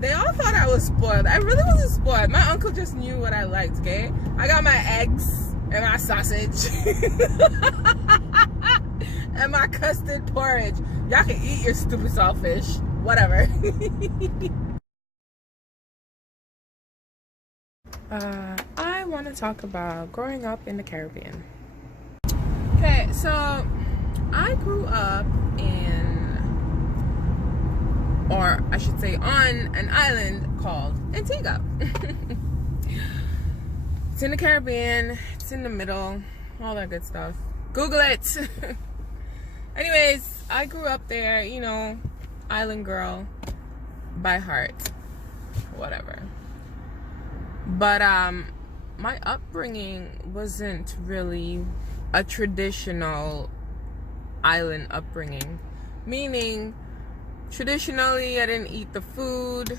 they all thought I was spoiled. I really wasn't spoiled. My uncle just knew what I liked, okay? I got my eggs and my sausage and my custard porridge. Y'all can eat your stupid saltfish. Whatever. I want to talk about growing up in the Caribbean. Okay, so I grew up or I should say on an island called Antigua. It's in the Caribbean, it's in the middle, all that good stuff. Google it. Anyways, I grew up there, you know, island girl by heart, whatever. But my upbringing wasn't really a traditional island upbringing, meaning traditionally I didn't eat the food,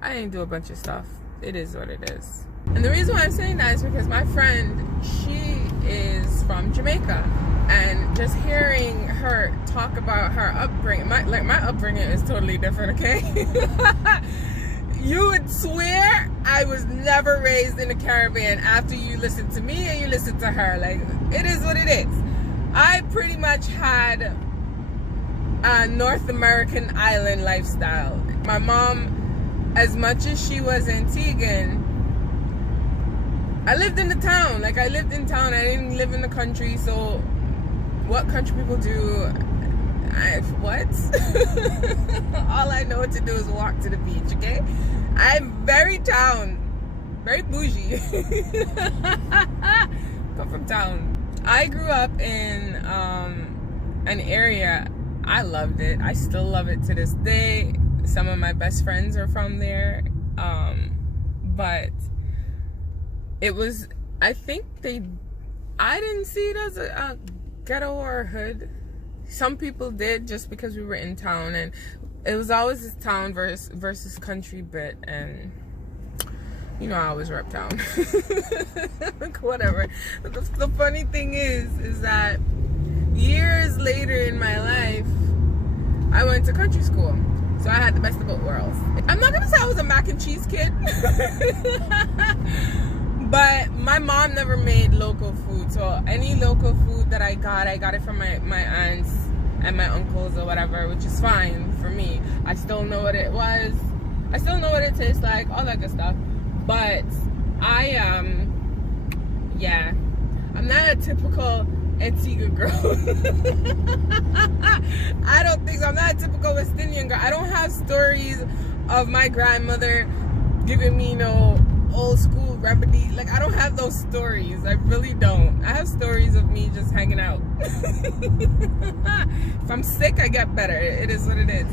I didn't do a bunch of stuff. It is what it is. And the reason why I'm saying that is because my friend, she is from Jamaica, and just hearing her talk about her upbringing, my upbringing is totally different, okay? You would swear I was never raised in the Caribbean after you listen to me and you listen to her. Like, it is what it is. I pretty much had a North American island lifestyle. My mom, as much as she was Antiguan, I lived in the town. Like, I lived in town. I didn't live in the country. So what country people do, what? All I know what to do is walk to the beach, okay? I'm very town, very bougie. Come from town. I grew up in an area, I loved it. I still love it to this day. Some of my best friends are from there. But it was, I think I didn't see it as a ghetto or a hood. Some people did, just because we were in town, and it was always this town versus country bit, and you know I always rep town. Whatever. But the funny thing is that years later in my life, I went to country school, so I had the best of both worlds. I'm not gonna say I was a mac and cheese kid, but my mom never made local food, so any local food that I got it from my aunts and my uncles or whatever, which is fine for me. I still know what it was. I still know what it tastes like, all that good stuff. But yeah, I'm not a typical Antigua girl. I don't think so. I'm not a typical West Indian girl. I don't have stories of my grandmother giving me no old school remedy. Like, I don't have those stories. I really don't. I have stories of me just hanging out. If I'm sick, I get better. It is what it is,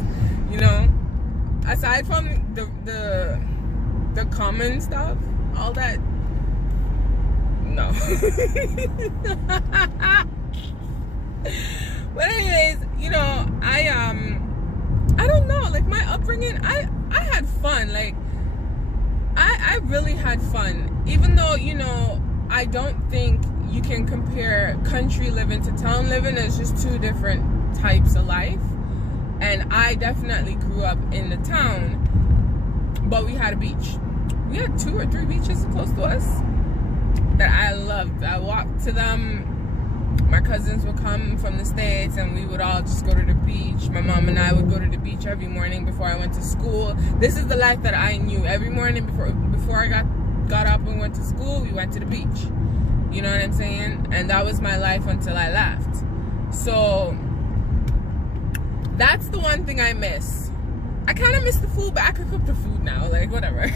you know. Aside from the common stuff, all that, no. But anyways, you know, I don't know, like, my upbringing, I had fun. Like, I really had fun, even though, you know, I don't think you can compare country living to town living. It's just two different types of life. And I definitely grew up in the town, but we had a beach. We had 2 or 3 beaches close to us that I loved. I walked to them. My cousins would come from the States and we would all just go to the beach. My mom and I would go to the beach every morning before I went to school. This is the life that I knew. Every morning before I got up and went to school, we went to the beach. You know what I'm saying? And that was my life until I left. So that's the one thing I miss. I kind of miss the food, but I could cook the food now. Like, whatever.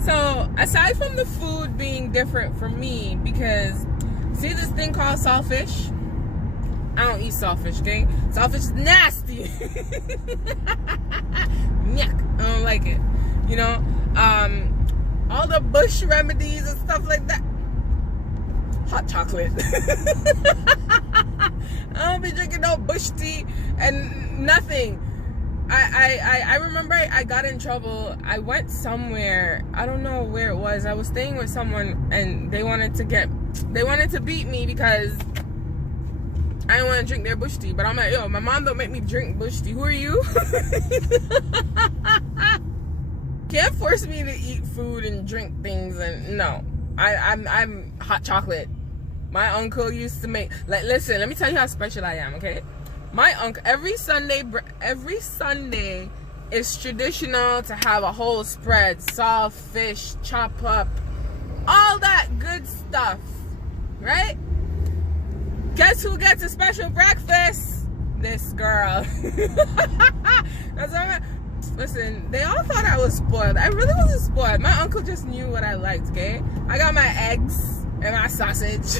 So aside from the food being different for me, because see this thing called saltfish? I don't eat saltfish, okay? Saltfish is nasty. Yuck. I don't like it. You know, all the bush remedies and stuff like that. Hot chocolate. I don't be drinking no bush tea and nothing. I remember I got in trouble. I went somewhere, I don't know where it was. I was staying with someone and they wanted to beat me because I didn't want to drink their bush tea, but I'm like, yo, my mom don't make me drink bush tea. Who are you? Can't force me to eat food and drink things. And no, I'm hot chocolate. My uncle used to make, like, listen, let me tell you how special I am, okay? My uncle, every Sunday is traditional to have a whole spread, salt, fish, chop up, all that good stuff, right? Guess who gets a special breakfast? This girl. That's what listen, they all thought I was spoiled. I really wasn't spoiled. My uncle just knew what I liked, okay? I got my eggs and my sausage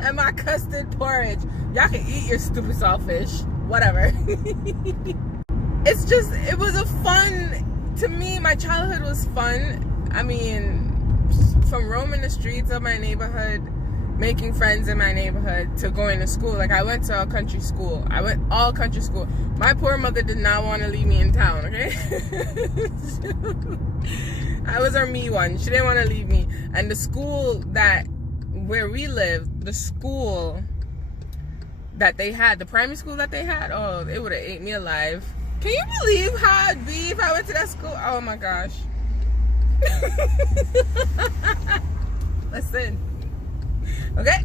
and my custard porridge. Y'all can eat your stupid saltfish, whatever. It's just, it was a fun, to me, my childhood was fun. I mean, from roaming the streets of my neighborhood, making friends in my neighborhood, to going to school. Like, I went to a country school. I went all country school. My poor mother did not want to leave me in town, okay? I was her me one. She didn't want to leave me. And the school where we lived, the school that they had, the primary school that they had, oh, it would have ate me alive. Can you believe how I'd be if I went to that school? Oh my gosh. Listen. Okay?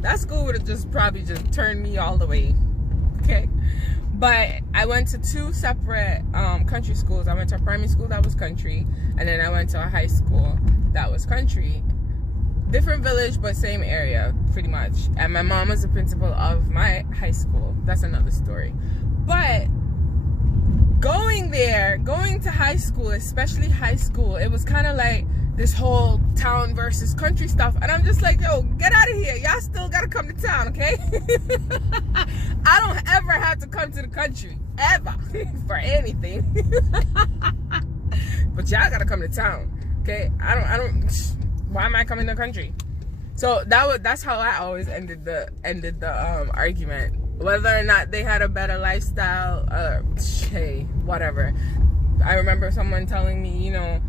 That school would have probably turned me all the way. Okay? But I went to two separate country schools. I went to a primary school that was country, and then I went to a high school that was country. Different village, but same area, pretty much. And my mom was the principal of my high school. That's another story. But going to high school, especially high school, it was kind of like this whole town versus country stuff. And I'm just like, yo, get out of here. Y'all still got to come to town, okay? I don't ever have to come to the country, ever, for anything. But y'all got to come to town, okay? I don't, why am I coming to the country? So that's how I always ended the argument. Whether or not they had a better lifestyle, hey, whatever. I remember someone telling me, you know,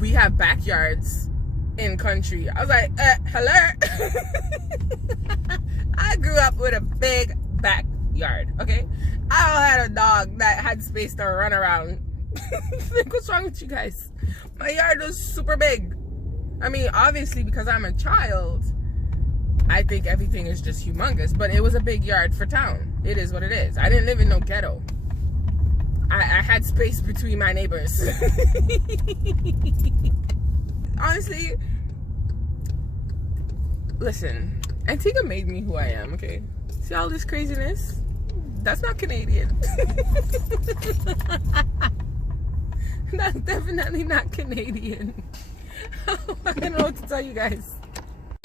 we have backyards in country. I was like, hello? I grew up with a big backyard, okay? I had a dog that had space to run around. Like, what's wrong with you guys? My yard was super big. I mean, obviously, because I'm a child, I think everything is just humongous, but it was a big yard for town. It is what it is. I didn't live in no ghetto. I had space between my neighbors. Honestly, listen, Antigua made me who I am, okay? See all this craziness? That's not Canadian. That's definitely not Canadian. I don't know what to tell you guys.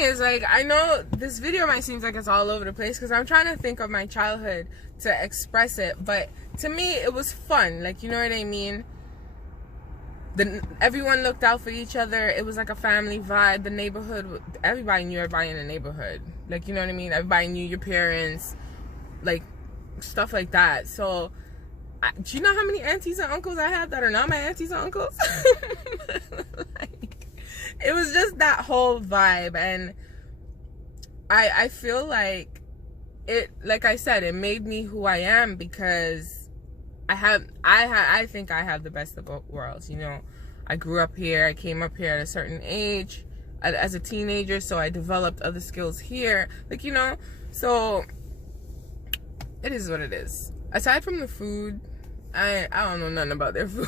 It's like, I know this video might seem like it's all over the place because I'm trying to think of my childhood to express it, but to me it was fun. Like, you know what I mean? Everyone looked out for each other. It was like a family vibe. The neighborhood, everybody knew everybody in the neighborhood. Like, you know what I mean? Everybody knew your parents, like stuff like that. So do you know how many aunties and uncles I have that are not my aunties and uncles? Like, it was just that whole vibe, and I feel like it, like I said, it made me who I am because I think I have the best of both worlds. You know, I grew up here, I came up here at a certain age as a teenager, so I developed other skills here, like, you know, so it is what it is. Aside from the food, I don't know nothing about their food.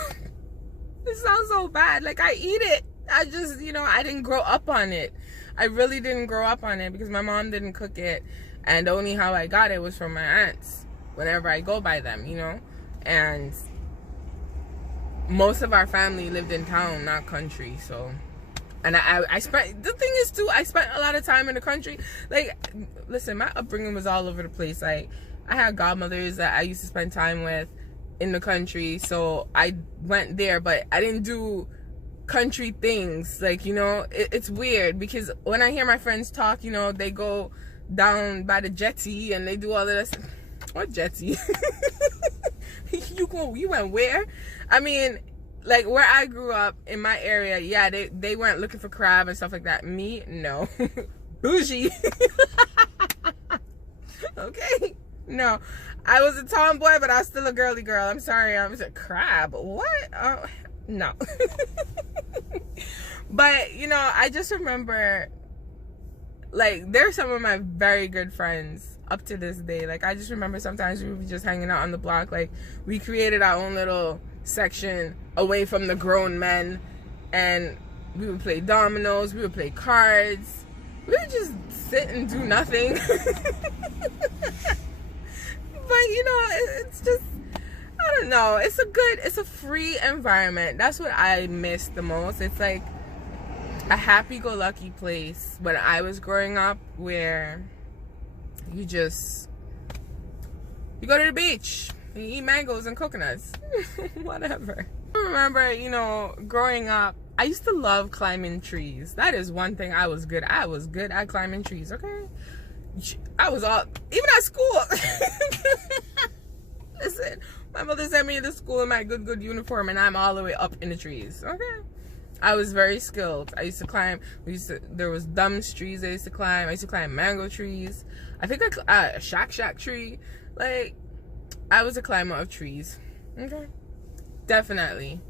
It sounds so bad. Like, I eat it. I just, you know, I didn't grow up on it. I really didn't grow up on it because my mom didn't cook it. And only how I got it was from my aunts whenever I go by them, you know. And most of our family lived in town, not country. So, and I spent, the thing is too, I spent a lot of time in the country. Like, listen, my upbringing was all over the place. Like, I had godmothers that I used to spend time with in the country. So I went there, but I didn't do country things. Like, you know, it's weird because when I hear my friends talk, you know, they go down by the jetty and they do all of this. What jetty? You went where? I mean, like where I grew up in my area, yeah, they weren't looking for crab and stuff like that. Me, no. Bougie. Okay. No. I was a tomboy, but I was still a girly girl. I'm sorry. I was a crab. What? Oh, no. But, you know, I just remember, like, they're some of my very good friends up to this day. Like, I just remember sometimes we would be just hanging out on the block. Like, we created our own little section away from the grown men, and we would play dominoes, we would play cards, we would just sit and do nothing. But you know, it's just, I don't know, it's a free environment. That's what I miss the most. It's like a happy-go-lucky place when I was growing up, where you go to the beach, you eat mangoes and coconuts. Whatever. I remember, you know, growing up, I used to love climbing trees. That is one thing I was good at. I was good at climbing trees, okay? I was all, even at school. Listen, my mother sent me to school in my good uniform, and I'm all the way up in the trees, okay? I was very skilled. I used to climb, there was dumb trees I used to climb. I used to climb mango trees. I think a shack tree. Like, I was a climber of trees, okay? Definitely.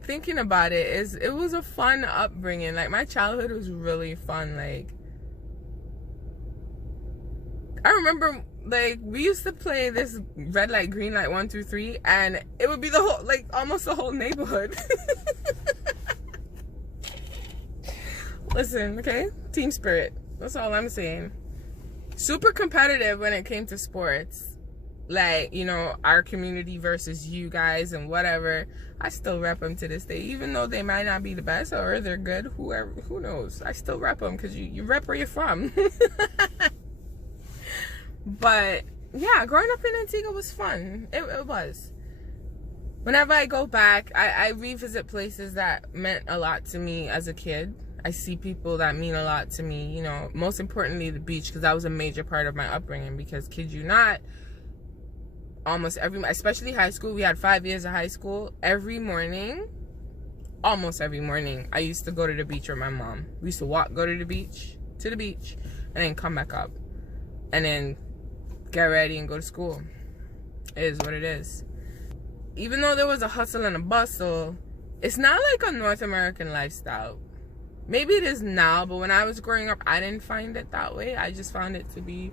Thinking about it, it was a fun upbringing. Like, my childhood was really fun. Like, I remember, like, we used to play this red light, green light, 1, 2, 3, and it would be the whole, like, almost the whole neighborhood. Listen, okay? Team spirit. That's all I'm saying. Super competitive when it came to sports. Like, you know, our community versus you guys and whatever. I still rep them to this day, even though they might not be the best or they're good. Who knows? I still rep them because you rep where you're from. But yeah, growing up in Antigua was fun. It was. Whenever I go back, I revisit places that meant a lot to me as a kid. I see people that mean a lot to me, you know, most importantly the beach, because that was a major part of my upbringing. Because kid you not, almost especially high school, we had 5 years of high school. Every morning, almost every morning, I used to go to the beach with my mom. We used to go to the beach, and then come back up, and then get ready and go to school. It is what it is. Even though there was a hustle and a bustle, it's not like a North American lifestyle. Maybe it is now, but when I was growing up, I didn't find it that way. I just found it to be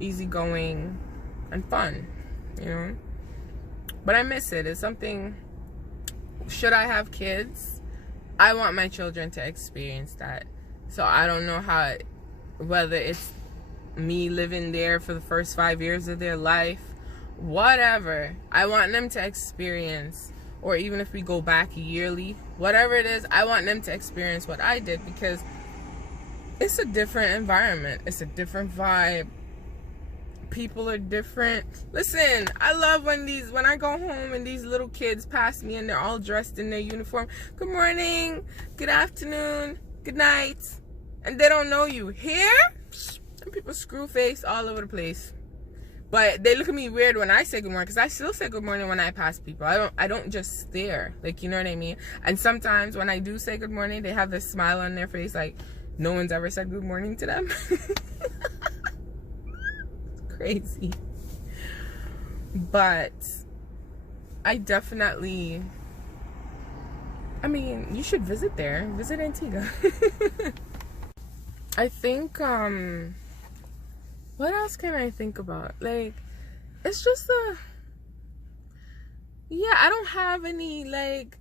easygoing and fun, you know? But I miss it. It's something, should I have kids, I want my children to experience that. So I don't know whether it's me living there for the first 5 years of their life, whatever. I want them to experience, or even if we go back yearly, whatever it is, I want them to experience what I did, because it's a different environment. It's a different vibe. People are different. Listen, I love when I go home and these little kids pass me and they're all dressed in their uniform. Good morning, good afternoon, good night. And they don't know you. Here, and people screw face all over the place. But they look at me weird when I say good morning, because I still say good morning when I pass people. I don't just stare, like, you know what I mean? And sometimes when I do say good morning, they have this smile on their face, like no one's ever said good morning to them. Crazy. But I definitely, I mean, you should visit there. Visit Antigua. I think, what else can I think about? Like, it's just yeah, I don't have any, like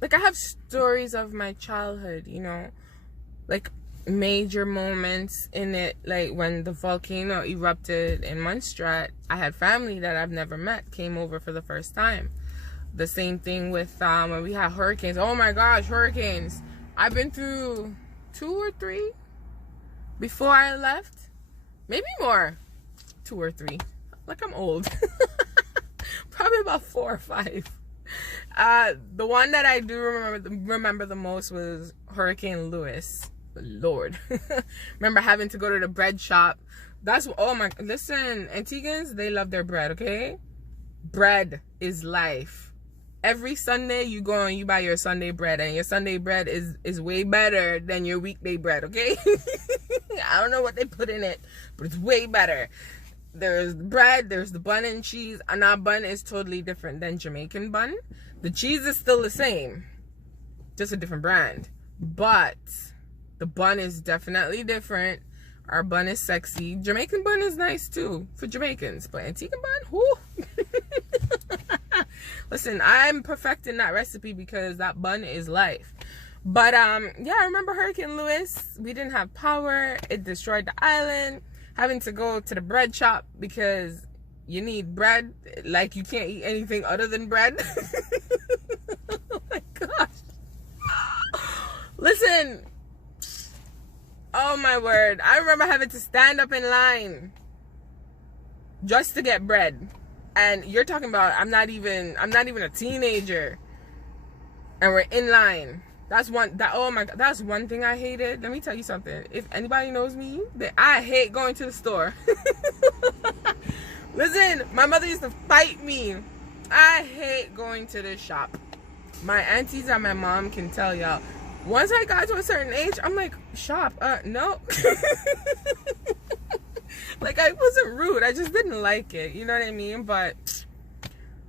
I have stories of my childhood, you know, like major moments in it, like when the volcano erupted in Montserrat. I had family that I've never met came over for the first time. The same thing with when we had hurricanes. Oh my gosh, hurricanes. I've been through 2 or 3 before I left. Maybe more. 2 or 3. Like, I'm old. Probably about 4 or 5. The one that I do remember the most was Hurricane Lewis. Lord. Remember having to go to the bread shop. Oh my, listen, Antiguans, they love their bread, okay? Bread is life. every Sunday you go and you buy your Sunday bread, and your Sunday bread is way better than your weekday bread, okay? I don't know what they put in it, but it's way better. There's bread, there's the bun and cheese, and our bun is totally different than Jamaican bun. The cheese is still the same, just a different brand, but the bun is definitely different. Our bun is sexy. Jamaican bun is nice too for Jamaicans, but Antigua bun, whoo. Listen, I'm perfecting that recipe because that bun is life. But yeah, I remember Hurricane Lewis. We didn't have power. It destroyed the island. Having to go to the bread shop because you need bread. Like you can't eat anything other than bread. Oh my gosh. Listen. Oh my word. I remember having to stand up in line just to get bread. And you're talking about I'm not even a teenager. And we're in line. Oh my God, that's one thing I hated. Let me tell you something. If anybody knows me, I hate going to the store. Listen, my mother used to fight me. I hate going to the shop. My aunties and my mom can tell y'all. Once I got to a certain age, I'm like, shop? No. Like, I wasn't rude. I just didn't like it. You know what I mean? But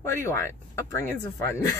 what do you want? Upbringings are fun.